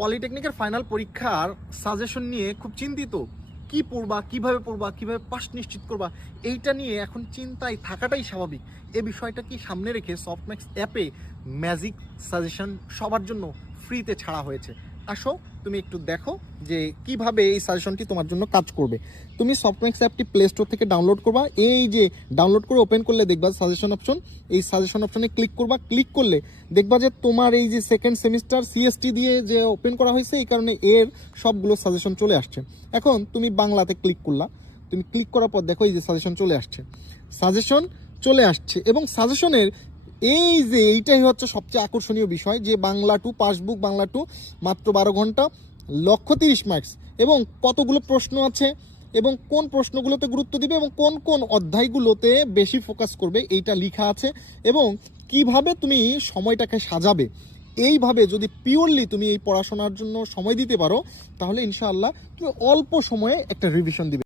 পলিটেকনিকের final পরীক্ষার suggestion নিয়ে খুব চিন্তিত। কি পড়বা, কিভাবে পাস নিশ্চিত করবা, এইটা নিয়ে এখন চিন্তায় থাকাটাই স্বাভাবিক। এই বিষয়টা কি সামনে রেখে সফটম্যাক্স অ্যাপে ম্যাজিক সাজেশন সবার জন্য ফ্রিতে ছাড়া হয়েছে। আসো তুমি একটু দেখো যে কিভাবে এই সাজেশনটি তোমার জন্য কাজ করবে। তুমি সফটম্যাক্স অ্যাপটি প্লে স্টোর থেকে ডাউনলোড করবা। এই যে ডাউনলোড করে ওপেন করলে দেখবা সাজেশন অপশন, এই সাজেশন অপশনে ক্লিক করবা। ক্লিক করলে দেখবা যে তোমার এই যে সেকেন্ড সেমিস্টার সিএসটি দিয়ে যে ওপেন করা হয়েছে, এই কারণে এর সবগুলো সাজেশন চলে আসছে। এখন তুমি বাংলাতে ক্লিক করলা, তুমি ক্লিক করার পর দেখো এই যে সাজেশন চলে আসছে, সাজেশন চলে আসছে। এবং সাজেশনের এই যে এইটাই হচ্ছে সবচেয়ে আকর্ষণীয় বিষয়, যে বাংলা টু পাসবুক, বাংলা টু মাত্র 12 ঘন্টা, 130 মার্কস, এবং কতগুলো প্রশ্ন আছে এবং কোন প্রশ্নগুলোতে গুরুত্ব দিবে এবং কোন কোন অধ্যায়গুলোতে বেশি ফোকাস করবে এইটা লেখা আছে। এবং কিভাবে তুমি সময়টাকে সাজাবে, এইভাবে যদি পিওরলি তুমি এই পড়াশোনার জন্য সময় দিতে পারো, তাহলে ইনশাআল্লাহ তুমি অল্প সময়ে একটা রিভিশন দিবে।